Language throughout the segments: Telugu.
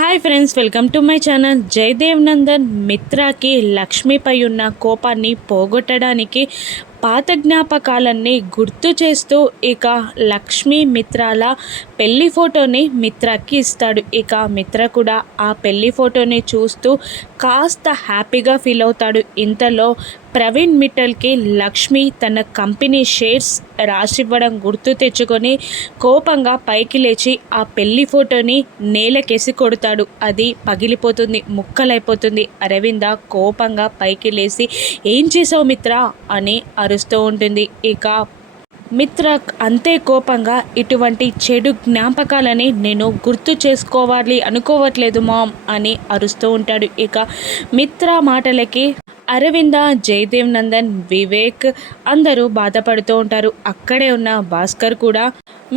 Hi friends, welcome to my channel. Jayadev Nandan మిత్రాకి లక్ష్మిపై ఉన్న కోపాన్ని పోగొట్టడానికి పాత జ్ఞాపకాలన్నీ గుర్తు చేస్తూ ఇక లక్ష్మి మిత్రాల పెళ్లి ఫోటోని మిత్రాకి ఇస్తాడు. ఇక మిత్ర కూడా ఆ పెళ్లి ఫోటోని చూస్తూ కాస్త హ్యాపీగా ఫీల్ అవుతాడు. ఇంతలో ప్రవీణ్ మిట్టల్కి లక్ష్మి తన కంపెనీ షేర్స్ రాసివ్వడం గుర్తు తెచ్చుకొని కోపంగా పైకి లేచి ఆ పెళ్లి ఫోటోని నేలకేసి కొడతాడు. అది పగిలిపోతుంది, ముక్కలైపోతుంది. అరవింద కోపంగా పైకి లేచి ఏం చేసావు మిత్ర అని అరుస్తూ ఉంటుంది. ఇక మిత్ర అంతే కోపంగా ఇటువంటి చెడు జ్ఞాపకాలని నేను గుర్తు చేసుకోవాలి అనుకోవట్లేదు మామ్ అని అరుస్తూ ఉంటాడు. ఇక మిత్ర మాటలకి అరవింద, జయదేవ్ నందన్, వివేక్ అందరూ బాధపడుతూ ఉంటారు. అక్కడే ఉన్న భాస్కర్ కూడా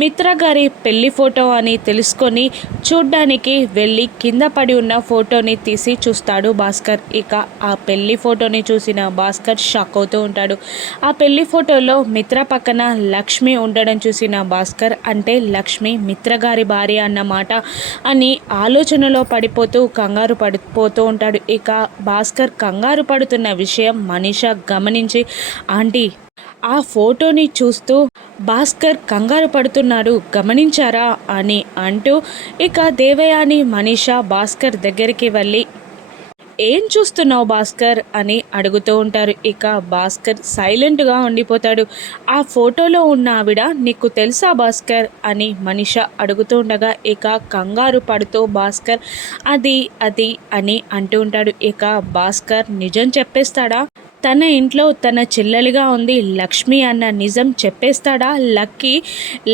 మిత్ర గారి పెళ్లి ఫోటో అని తెలుసుకొని చూడ్డానికి వెళ్ళి కింద పడి ఉన్న ఫోటోని తీసి చూస్తాడు భాస్కర్. ఇక ఆ పెళ్లి ఫోటోని చూసిన భాస్కర్ షాక్ అవుతూ ఉంటాడు. ఆ పెళ్లి ఫోటోలో మిత్ర పక్కన లక్ష్మి ఉండడం చూసిన భాస్కర్, అంటే లక్ష్మి మిత్ర గారి భార్య అన్నమాట అని ఆలోచనలో పడిపోతూ కంగారు పడిపోతూ ఉంటాడు. ఇక భాస్కర్ కంగారు పడుతున్న విషయం మనీషా గమనించి, ఆంటీ ఆ ఫోటోని చూస్తూ భాస్కర్ కంగారు పడుతున్నాడు, గమనించారా అని అంటూ ఇక దేవయాని, మనీషా భాస్కర్ దగ్గరికి వెళ్ళి ఏం చూస్తున్నావు భాస్కర్ అని అడుగుతూ ఉంటారు. ఇక భాస్కర్ సైలెంట్గా ఉండిపోతాడు. ఆ ఫోటోలో ఉన్న ఆవిడ నీకు తెలుసా భాస్కర్ అని మనీషా అడుగుతూ ఉండగా ఇక కంగారు పడుతూ భాస్కర్ అది అది అని అంటూ ఉంటాడు. ఇక భాస్కర్ నిజం చెప్పేస్తాడా? తన ఇంట్లో తన చెల్లెలిగా ఉంది లక్ష్మి అన్న నిజం చెప్పేస్తాడా?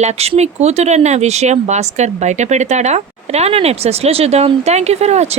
లక్ష్మి కూతురన్న విషయం భాస్కర్ బయట పెడతాడా? రానున్న ఎపిసోడ్స్లో చూద్దాం. Thank you for watching.